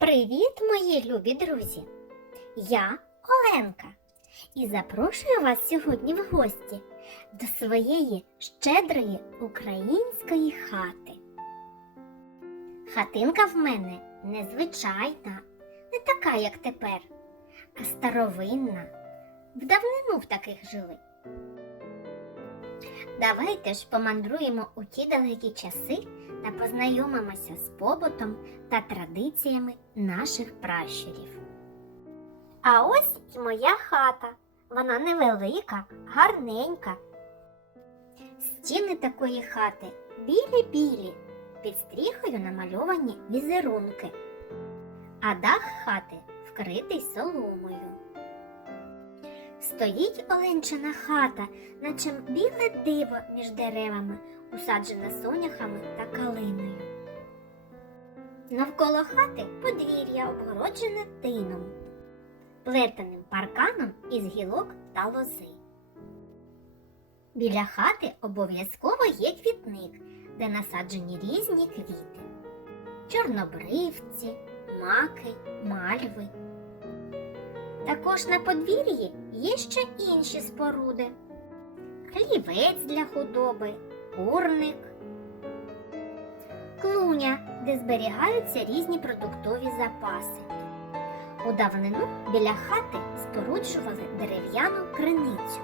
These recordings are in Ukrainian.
Привіт, мої любі друзі! Я Оленка і запрошую вас сьогодні в гості до своєї щедрої української хати. Хатинка в мене незвичайна, не така, як тепер, а старовинна. В давнину в таких жили. Давайте ж помандруємо у ті далекі часи та познайомимося з побутом та традиціями наших пращурів. А ось і моя хата. Вона невелика, гарненька. Стіни такої хати білі-білі, під стріхою намальовані візерунки, а дах хати вкритий соломою. Стоїть Оленчина хата, наче біле диво між деревами, усаджена соняхами та калиною. Навколо хати подвір'я обгороджене тином, плетеним парканом із гілок та лози. Біля хати обов'язково є квітник, де насаджені різні квіти: чорнобривці, маки, мальви. Також на подвір'ї є ще інші споруди: хлівець для худоби, курник, клуня, де зберігаються різні продуктові запаси. У давнину біля хати споруджували дерев'яну криницю.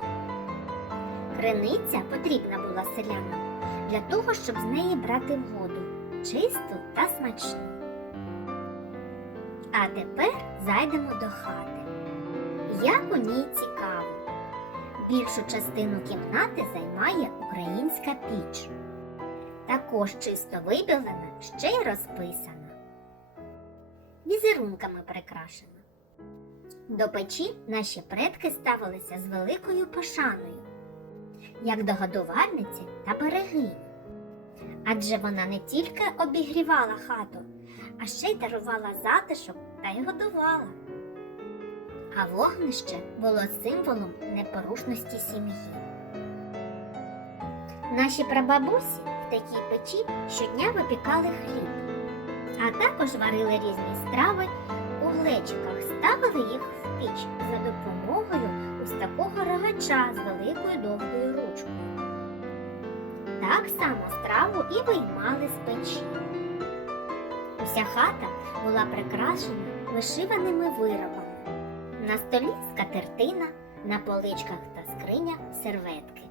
Криниця потрібна була селянам для того, щоб з неї брати воду чисту та смачну. А тепер зайдемо до хати. Як у ній цікаво. Більшу частину кімнати займає українська піч. Також чисто вибілена, ще й розписана. Візерунками прикрашена. До печі наші предки ставилися з великою пошаною, як до годувальниці та берегині. Адже вона не тільки обігрівала хату, а ще й дарувала затишок та й годувала. А вогнище було символом непорушності сім'ї. Наші прабабусі в такій печі щодня випікали хліб, а також варили різні страви у глечиках, ставили їх в піч за допомогою ось такого рогача з великою довгою ручкою. Так само страву і виймали з печі. Уся хата була прикрашена вишиваними виробами. На столі скатертина, на поличках та скриня серветки.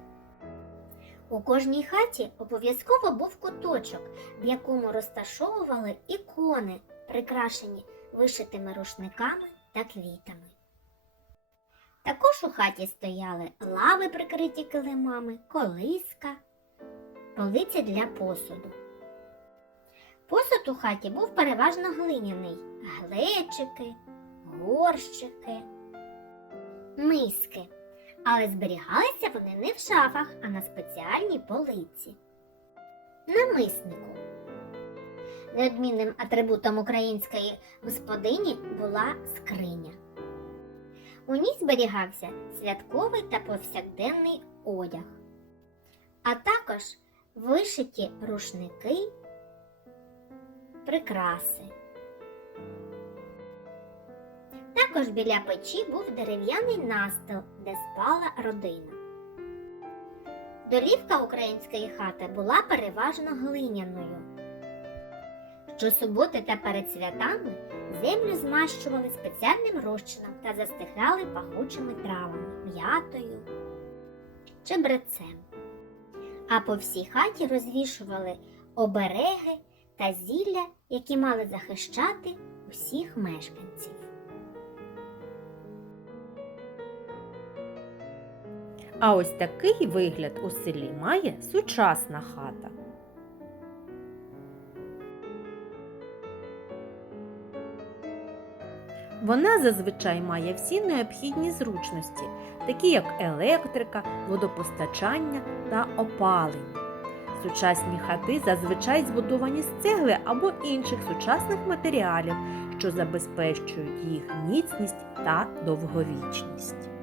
У кожній хаті обов'язково був куточок, в якому розташовували ікони, прикрашені вишитими рушниками та квітами. Також у хаті стояли лави, прикриті килимами, колиска, полиці для посуду. Посуд у хаті був переважно глиняний, глечики, горщики, миски, але зберігалися вони не в шафах, а на спеціальній полиці. Намиснику. Неодмінним атрибутом української господині була скриня. У ній зберігався святковий та повсякденний одяг, а також вишиті рушники, прикраси. Також біля печі був дерев'яний настил, де спала родина. Долівка української хати була переважно глиняною. Щосуботи та перед святами землю змащували спеціальним розчином та застигали пахучими травами, м'ятою, чебрецем. А по всій хаті розвішували обереги та зілля, які мали захищати усіх мешканців. А ось такий вигляд у селі має сучасна хата. Вона зазвичай має всі необхідні зручності, такі як електрика, водопостачання та опалення. Сучасні хати зазвичай збудовані з цегли або інших сучасних матеріалів, що забезпечують їх міцність та довговічність.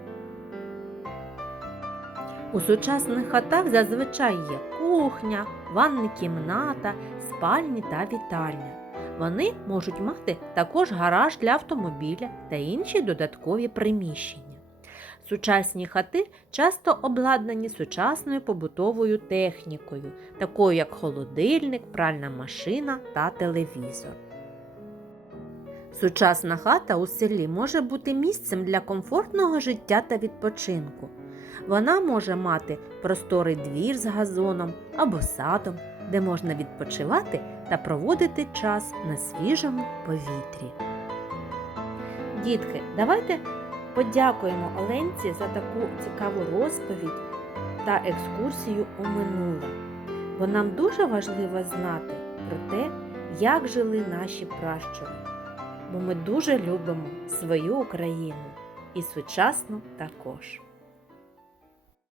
У сучасних хатах зазвичай є кухня, ванна кімната, спальні та вітальня. Вони можуть мати також гараж для автомобіля та інші додаткові приміщення. Сучасні хати часто обладнані сучасною побутовою технікою, такою як холодильник, пральна машина та телевізор. Сучасна хата у селі може бути місцем для комфортного життя та відпочинку. Вона може мати просторий двір з газоном або садом, де можна відпочивати та проводити час на свіжому повітрі. Дітки, давайте подякуємо Оленці за таку цікаву розповідь та екскурсію у минуле. Бо нам дуже важливо знати про те, як жили наші пращури. Бо ми дуже любимо свою Україну і сучасну також.